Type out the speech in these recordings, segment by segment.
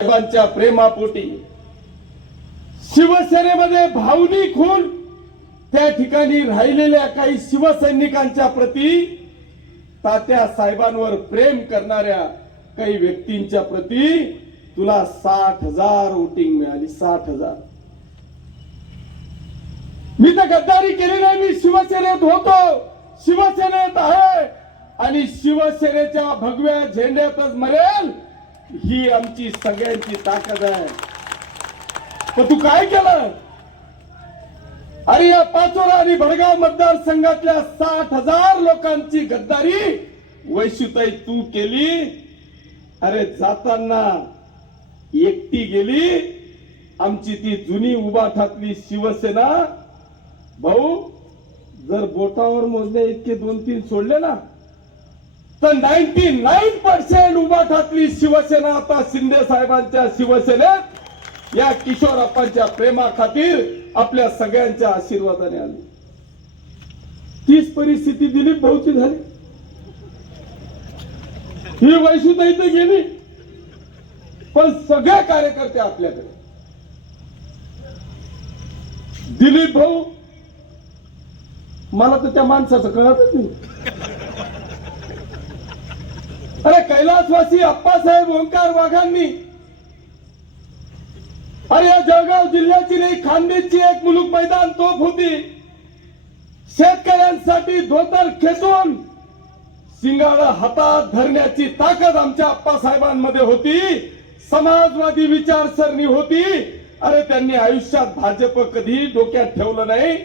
साहेबांच्या प्रेमापोटी शिवसेनेमध्ये भावनिक होऊन त्या ठिकाणी राहिलेल्या काही शिवसैनिकांच्या प्रती तात्या साहेबांवर प्रेम करणाऱ्या काही व्यक्तींच्या प्रती तुला साठ हजार वोटिंग मिळाली साठ हजार. मी तर गद्दारी केली नाही मी शिवसेनेत होतो. शिवसेनेत आहे आणि शिवसेनेच्या भगव्या झेंड्यातच मरेल. ही आमची सगळ्यांची ताकद आहे. पण तू काय केलं? अरे या पाचोरा आणि भडगाव मतदारसंघातल्या साठ हजार लोकांची गद्दारी वैश्युताई तू केली? अरे जाताना एकटी गेली आमची ती जुनी उभाठातली शिवसेना. भाऊ जर बोटावर मोजले इतके दोन तीन सोडले ना तर नाईन्टी नाईन पर्सेंट उभा उभाठातली शिवसेना आता शिंदे साहेबांच्या शिवसेनेत. या किशोरप्पांच्या प्रेमा खातीर आपल्या सगळ्यांच्या आशीर्वादाने आली. तीच परिस्थिती दिलीप भाऊची झाली. ही वैशुताई तर गेली. पण सगळे कार्यकर्ते आपल्याकडे. दिलीप भाऊ मला तर त्या माणसाचं कळतच नाही. अरे कैलासवासी अप्पासाहेब ओंकार वाघांनी. अरे या जळगाव जिल्ह्याची नाही खानदेशची एक मुलुक मैदान तोफ होती. शेतकऱ्यांसाठी धोतर खेचून सिंगाळ हातात धरण्याची ताकद आमच्या अप्पासाहेबांमध्ये होती. समाजवादी विचारसरणी होती. अरे त्यांनी आयुष्यात भाजप कधी डोक्यात ठेवलं नाही.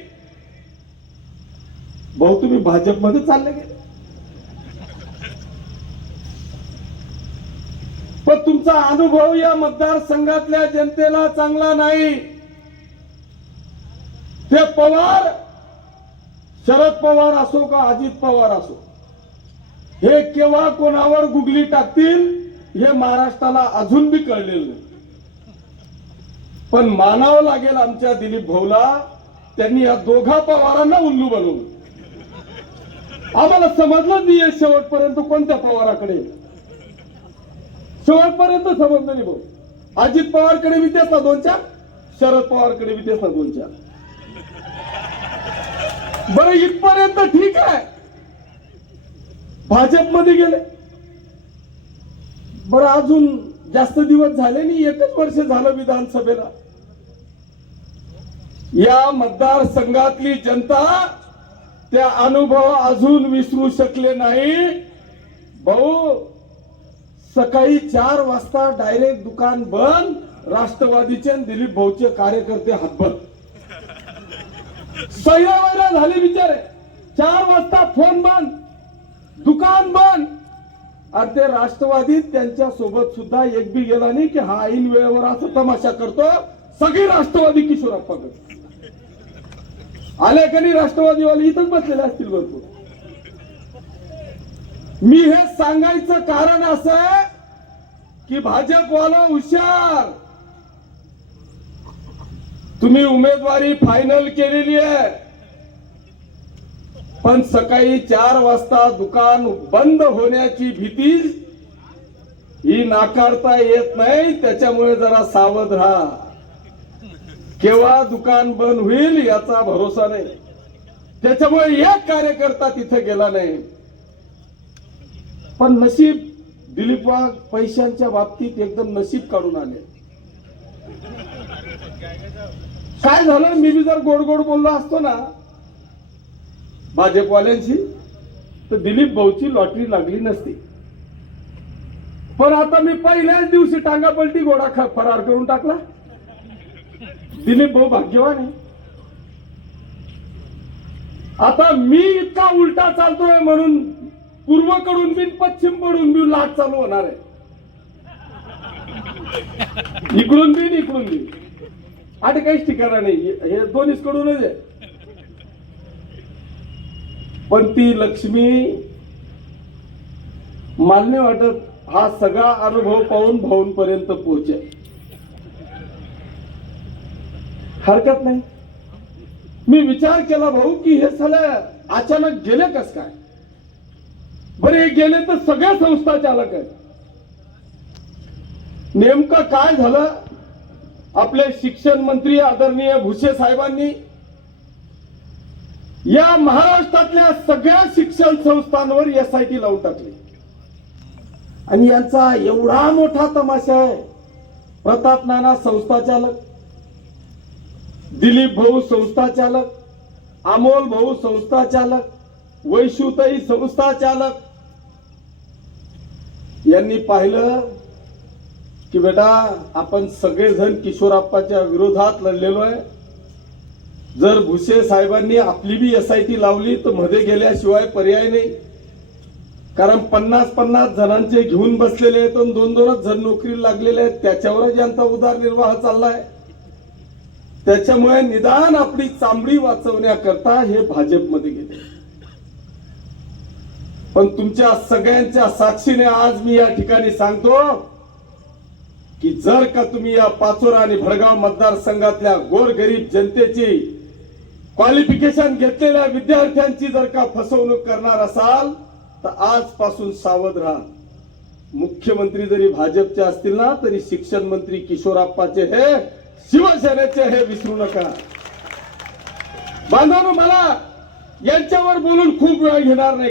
भाऊ तुम्ही भाजपमध्ये चालले गेले. पण तुमचा अनुभव या मतदारसंघातल्या जनतेला चांगला नाही. ते पवार शरद पवार असो का अजित पवार असो हे केव्हा कोणावर गुगली टाकतील हे महाराष्ट्राला अजून बी कळलेलं नाही. पण मानावं लागेल आमच्या दिलीप भाऊला त्यांनी या दोघा पवारांना उल्लू बनवलं. आम्हाला समजलं नाही शेवटपर्यंत कोणत्या पवाराकडे. शेवटपर्यंत संबंध नाही भाऊ. अजित पवारकडे बी तेच ना दोन चार शरद पवारकडे बी तेच ना दोन चार. बरं इथपर्यंत ठीक आहे. भाजपमध्ये गेले. बरं अजून जास्त दिवस झाले नाही एकच वर्ष झालं विधानसभेला. या मतदारसंघातली जनता त्या अनुभव अजून विसरू शकले नाही. भाऊ सकाळी चार वाजता डायरेक्ट दुकान बंद राष्ट्रवादीचे आणि दिलीप भाऊचे कार्यकर्ते हातबंद सह्या झाले बिचारे. चार वाजता फोन बंद दुकान बंद. आणि ते राष्ट्रवादी त्यांच्यासोबत सुद्धा एक बी गेला नाही की हा ऐन वेळेवर असं तमाशा करतो सगळी राष्ट्रवादी किशोरप्पा करतो आले का राष्ट्रवादीवाले? इथंच बसलेले असतील भरपूर. मी हे सांगायचं कारण असं आहे की भाजपवाला हुशार. तुम्ही उमेदवारी फायनल केलेली आहे. पण सकाळी चार वाजता दुकान बंद होण्याची भीती ही नाकारता येत नाही त्याच्यामुळे जरा सावध राहा. केव्हा दुकान बंद होईल याचा भरोसा नाही. त्याच्यामुळे एक कार्यकर्ता तिथे गेला नाही. पण नशीब दिलीप वाघ पैशांच्या बाबतीत एकदम नशीब काढून आले. काय झालं? मी बी जर गोड गोड बोललो असतो ना भाजपवाल्यांशी तर दिलीप भाऊची लॉटरी लागली नसती. पण आता मी पहिल्याच दिवशी टांगा पलटी गोडा फरार करून टाकला. दिलीप भाऊ भाग्यवान आहे. आता मी इतका उलटा चालतोय म्हणून पूर्वकडून बिन पश्चिमकडून बिन लाट चालू होणार आहे. इकडून बिन इकडून बिन. आता काहीच ठिकाणा नाही. हे दोन्हीच कडूनच आहे. पण ती लक्ष्मी मान्य वाटत हा सगळा अनुभव पाहून भाऊंपर्यंत पोहोचे हरकत नाही. मी विचार केला भाऊ की हे सगळं अचानक गेले कस काय? बरे हे गेले तर सगळ्या संस्था चालक आहेत. नेमकं काय झालं? आपले शिक्षण मंत्री आदरणीय भुसे साहेबांनी या महाराष्ट्रातल्या सगळ्या शिक्षण संस्थांवर एस आय टी लावून टाकली. आणि यांचा एवढा मोठा तमाशा आहे. प्रताप नाना संस्था चालक दिलीप भाऊ संस्था चालक अमोल भाऊ संस्था चालक वैशुताई संस्थाचालक यांनी पाहिलं की बेटा आपण सगळेजण किशोराप्पाच्या विरोधात लढलेलो आहे. जर भुसे साहेबांनी आपली बी एस आय टी लावली तर मध्ये गेल्याशिवाय पर्याय नाही. कारण पन्नास पन्नास जणांचे घेऊन बसलेले आहेत आणि दोन दोनच जण नोकरीला लागलेले आहेत. त्याच्यावरच यांचा उदारनिर्वाह चाललाय. त्याच्यामुळे निदान आपली चांबडी वाचवण्याकरता हे भाजपमध्ये गेले. पण तुमच्या सगळ्यांच्या साक्षीने आज मी या ठिकाणी सांगतो की जर का तुम्ही या पाचोरा आणि भडगाव मतदारसंघातल्या गोरगरीब जनतेची क्वालिफिकेशन घेतलेल्या विद्यार्थ्यांची जर का फसवणूक करणार असाल तर आजपासून सावध राहा. मुख्यमंत्री जरी भाजपचे असतील ना तरी शिक्षण मंत्री किशोराप्पाचे हे शिवसेनेचे हे विसरू नका. बांधवांनो मला यांच्यावर बोलून खूप वेळ घेणार नाही.